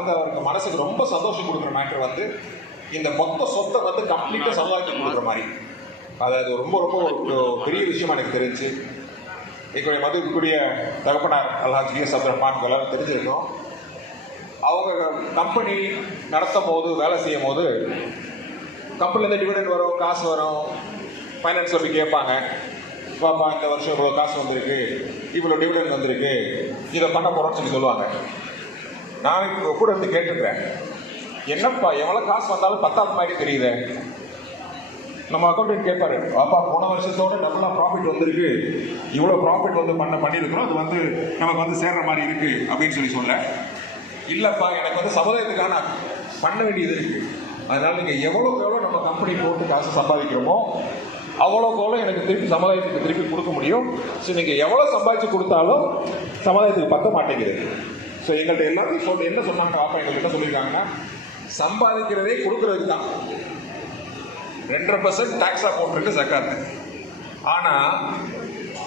அந்த அவருக்கு மனசுக்கு ரொம்ப சந்தோஷம் கொடுக்குற மேட்டர் வந்து இந்த மொத்த சொத்தை வந்து கம்ப்ளீட்டாக சமுதாயத்துக்கு கொடுக்குற மாதிரி. அது அது ரொம்ப ரொம்ப ஒரு பெரிய விஷயம் எனக்கு தெரிஞ்சு. எங்களுடைய மதுக்குரிய தகப்பனார் அல்ஹாஜ் கே அப்துல் ரஹ்மான் எல்லாரும் தெரிஞ்சிருக்கோம். அவங்க கம்பெனி நடத்தும் போது வேலை செய்யும் போது கம்பெனிலேருந்து டிவிடெண்ட் வரும் காசு வரும். ஃபைனான்ஸ் வந்து கேட்பாங்க. பாப்பா இந்த வருஷம் இவ்வளோ காசு வந்திருக்கு. இவ்வளோ டிவிடெண்ட் வந்திருக்கு. இதை பண்ண போகிறோம்னு சொல்லி சொல்லுவாங்க. நான் இப்போ கூட இருந்து கேட்டுக்கிறேன். என்னப்பா எவ்வளோ காசு வந்தாலும் பத்தாவது மாதிரி தெரியுது. நம்ம அக்கௌண்ட் கேட்பாரு அப்பா போன வருஷத்தோட டபுளாக ப்ராஃபிட் வந்திருக்கு. இவ்வளோ ப்ராஃபிட் வந்து பண்ண பண்ணியிருக்கிறோம் அது வந்து நமக்கு வந்து சேர்ற மாதிரி இருக்கு அப்படின்னு சொல்லி சொல்ல இல்லைப்பா எனக்கு வந்து சமுதாயத்துக்கான பண்ண வேண்டியது இருக்கு. அதனால நீங்கள் எவ்வளோக்கு எவ்வளோ நம்ம கம்பெனி போட்டு காசு சம்பாதிக்கிறோமோ அவ்வளோக்கு எவ்வளோ எனக்கு திருப்பி சமுதாயத்துக்கு திருப்பி கொடுக்க முடியும். ஸோ நீங்கள் எவ்வளோ சம்பாதிச்சு கொடுத்தாலும் சமுதாயத்துக்கு பத்த மாட்டேங்குது. ஸோ எங்கள்கிட்ட எல்லாத்தையும் சொல்லி என்ன சொன்னாங்க பாப்பா எங்கள்கிட்ட சொல்லியிருக்காங்கன்னா சம்பாதிக்கிறதே கொடுக்கறதுக்கு தான். ரெண்டரை பர்சன்ட் டேக்ஸாக போட்டிருக்கு சர்க்கார் ஆனால்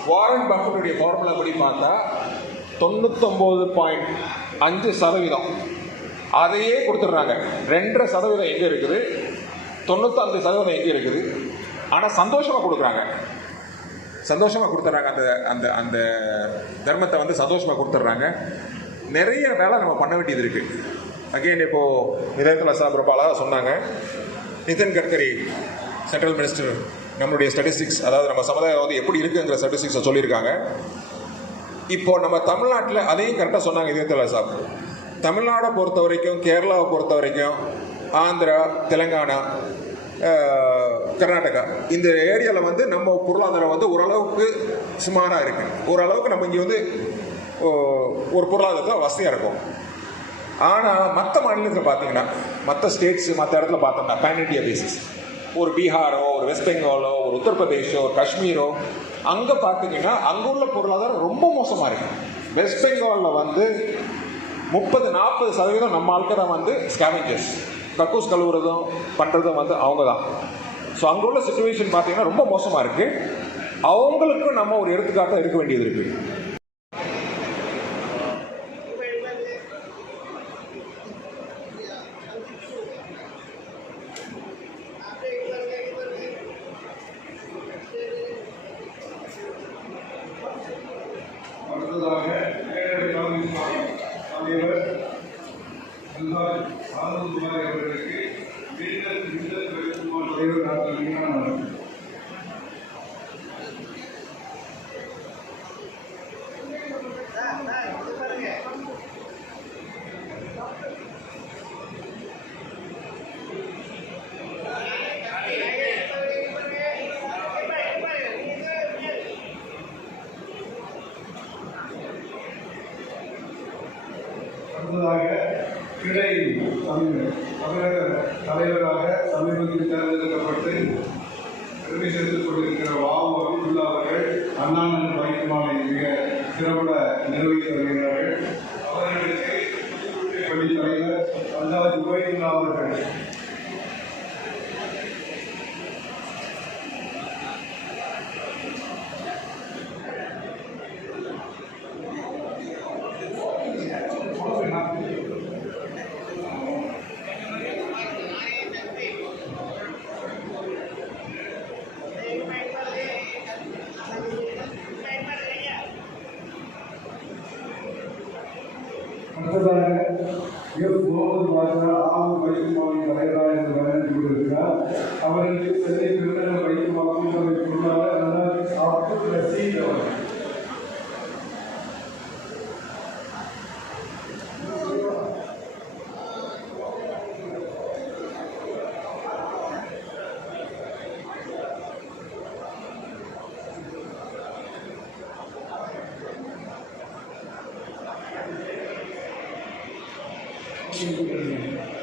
வாரன் பஃபனுடைய ஃபார்முலா படி பார்த்தா தொண்ணூத்தொம்பது பாயிண்ட் அஞ்சு சதவீதம். அதையே கொடுத்துட்றாங்க. ரெண்டரை சதவீதம் எங்கே இருக்குது? தொண்ணூத்தஞ்சு சதவீதம் எங்கே இருக்குது? ஆனால் சந்தோஷமாக கொடுக்குறாங்க. சந்தோஷமாக கொடுத்துட்றாங்க. அந்த அந்த அந்த தர்மத்தை வந்து சந்தோஷமாக கொடுத்துட்றாங்க. நிறைய வேலை நம்ம பண்ண வேண்டியது இருக்குது அகெயின் இப்போது நிதயத்தில் சாப் ரொம்ப அழகாக சொன்னாங்க நிதின் கட்கரி சென்ட்ரல் மினிஸ்டர் நம்மளுடைய ஸ்டாட்டிஸ்டிக்ஸ் அதாவது நம்ம சமுதாயம் வந்து எப்படி இருக்குங்கிற ஸ்டாட்டிஸ்டிக்ஸை சொல்லியிருக்காங்க. இப்போ நம்ம தமிழ்நாட்டில் அதையும் கரெக்டாக சொன்னாங்க இதயத்தில் சாப் தமிழ்நாடை பொறுத்த வரைக்கும் கேரளாவை பொறுத்த வரைக்கும் ஆந்திரா தெலுங்கானா கர்நாடகா இந்த ஏரியாவில் வந்து நம்ம பொருளாதாரம் வந்து ஓரளவுக்கு சுமாராக இருக்குது ஓரளவுக்கு நம்ம இங்கே வந்து ஒரு பொருளாதாரத்தில் வசதியாக இருக்கும். ஆனால் மற்ற மாநிலத்தில் பார்த்தீங்கன்னா மற்ற ஸ்டேட்ஸ் மற்ற இடத்துல பார்த்தோம்னா பேன் இண்டியா பேசிஸ் ஒரு பீகாரோ ஒரு வெஸ்ட் பெங்காலோ ஒரு உத்தரப்பிரதேஷோ ஒரு காஷ்மீரோ அங்கே பார்த்தீங்கன்னா அங்கே உள்ள பொருளாதாரம் ரொம்ப மோசமாக இருக்கும் வெஸ்ட் பெங்காலில் வந்து முப்பது நாற்பது சதவீதம் நம்ம ஆட்கள் தான் வந்து ஸ்கேவெஞ்சர்ஸ் கக்கூஸ் கழுவுறதும் பண்ணுறதும் வந்து அவங்க தான் ஸோ அங்கே உள்ள சுச்சுவேஷன் பார்த்தீங்கன்னா ரொம்ப மோசமாக இருக்குது அவங்களுக்கும் நம்ம ஒரு எடுத்துக்காட்டாக இருக்க வேண்டியது இருக்குது அடுத்ததாக தமிழக தலைவராக சமீபத்தில் தேர்ந்தெடுக்கப்பட்டு பெருமை சேர்த்துக் கொண்டிருக்கிற வாவு அப்துல்லா அவர்கள் அண்ணாநகர் வைக்குமாலை மிக சிறப்புட நிர்வகித்து வருகிறார் அவர்களுக்கு பள்ளி தலைவர் அல்லாஹ் உபயதுல்லா அவர்கள் அடுத்ததாக எஃப் முகமது பாஷா ஆவு வைக்குமாவின் தலைவராக இருந்து வழங்கி கொண்டிருக்கிறார் அவர்களுக்கு சென்னை பெருநகர வைக்குமா கூட்டமை பொருளாளர் அல்லாஹ் அப்துல் ரசீத் அவர்கள் அடுத்ததாக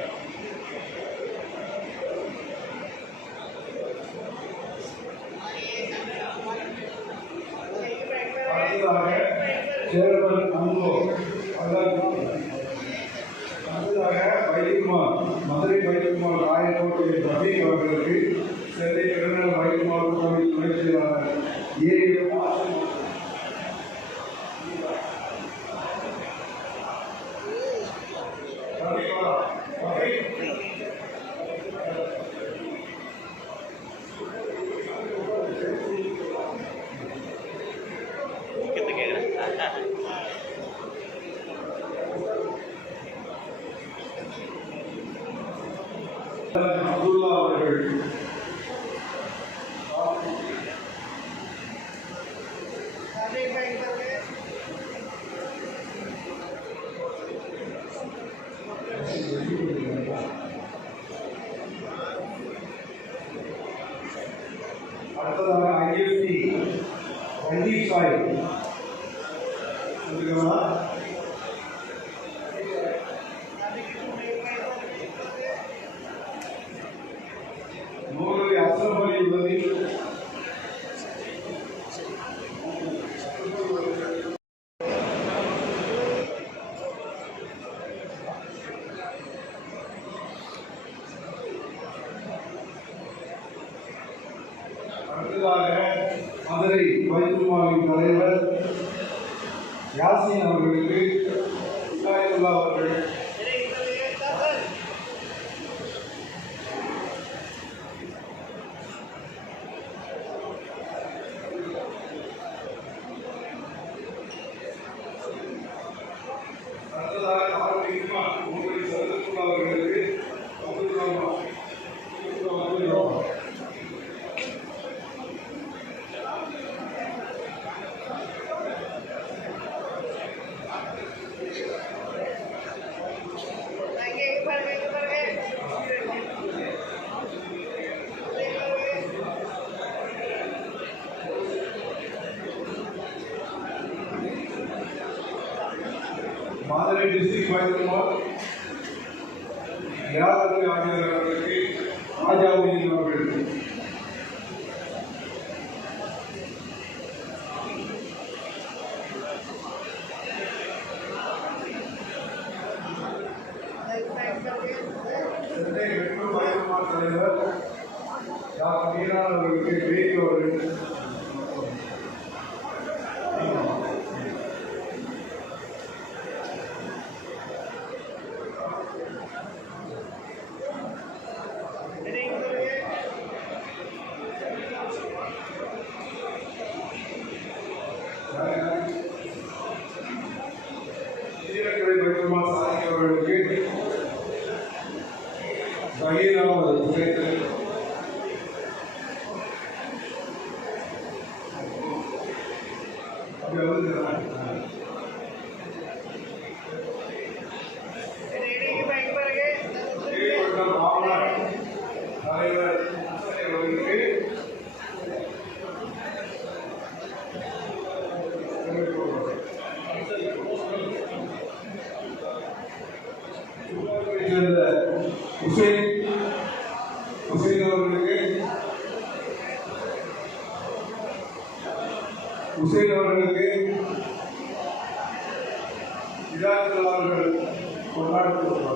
hey, hey, hey. யாசின் அவர்களுக்கு மதுரை டிஸ்ட்ரிக்ட் வைத்தியமார் யாதவ் ஆகியோர் அவர்களுக்கு ராஜாவுதீன் அவர்கள் சென்னை மெட்ரோ வைத்தியமார் தலைவர் டாக்டர் மீனான் அவர்களுக்கு பேக்கு அவர்கள் உசைன் உசைன் அவர்களுக்கு உசைன் அவர்களுக்கு இதாத்தில் கொண்டாடப்படுவார்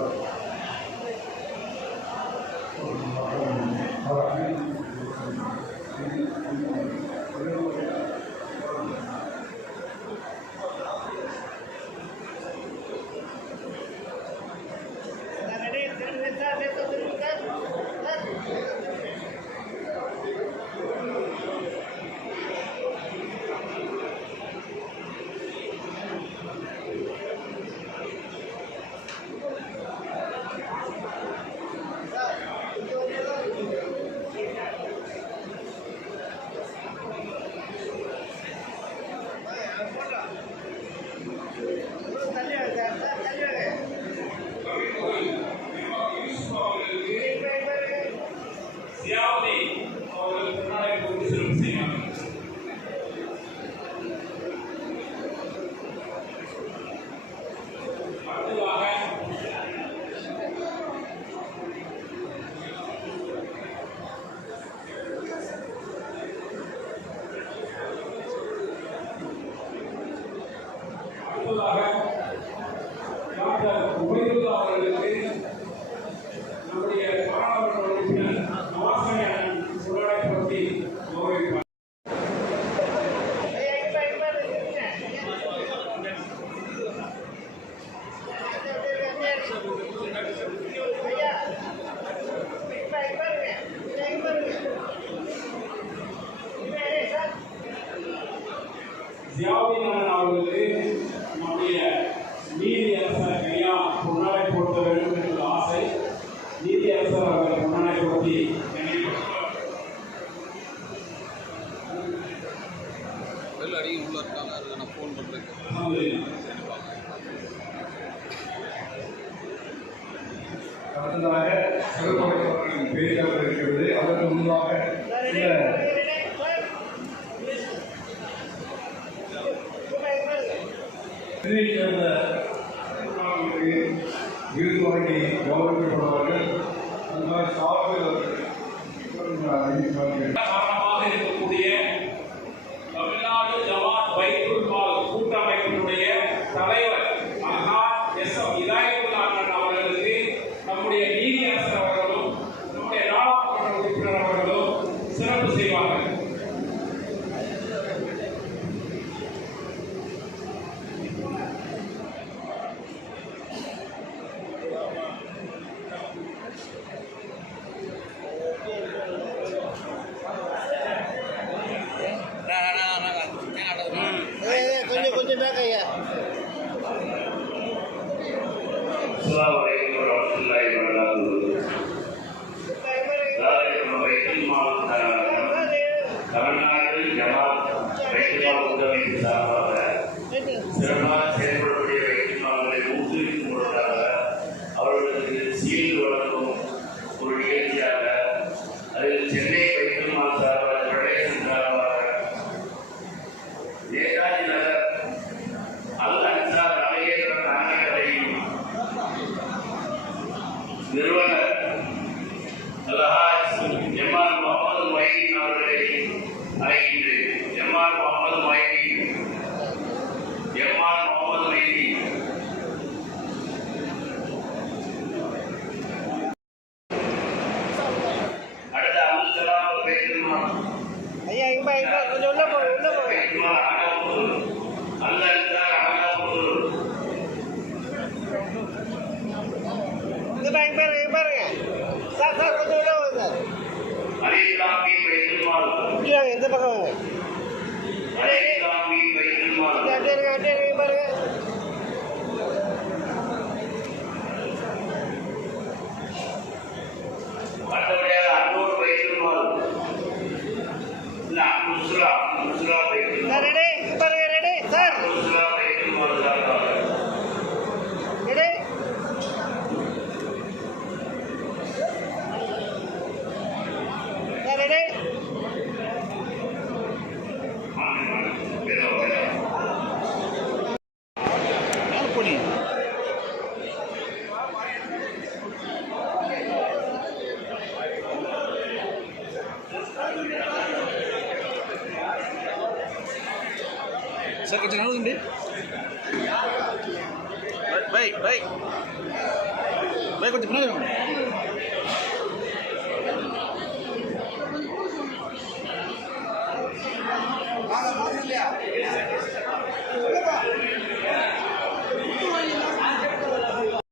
ஜியாவுதீன் அண்ணன் அவர்களுக்கு நம்முடைய நீதி அரசர் கையா முன்னாடி கொடுக்க வேண்டும் என்ற ஆசை நீதி அரசர் அவர்களை முன்னாடி கொடுத்தி அடிக்க உள்ள இருக்காங்க நான் ஃபோன் பண்ணுறேன் அடுத்ததாக சிறப்புடையவர்களின் பேச்சாளர் இருக்கிறது. அதற்கு முன்பாக சில சென்னையைச் சேர்ந்த மாணவர்களுக்கு விருது வழங்கி கௌரவிக்கப்படுவார்கள் அந்த மாதிரி சார்பில் நேதாஜி நகர் அல் அன்சார் அலையேற்ற நாணயக்கடையும் நிறுவனர் அல்ஹாஜ் எம்ஆர் முகமது மைதீன் அவர்களை அழைக்கின்றேன் எம்ஆர் முகமது மைதீன் எம்ஆர் முகமது மைதீன் அடுத்த அப்துல் கலாம் ஐயா இங்க கொஞ்சம் உள்ள போங்க உள்ள போங்க. baka. సార్ కొంచెం నడుగుండి బై బై బై కొంచెం Yeah.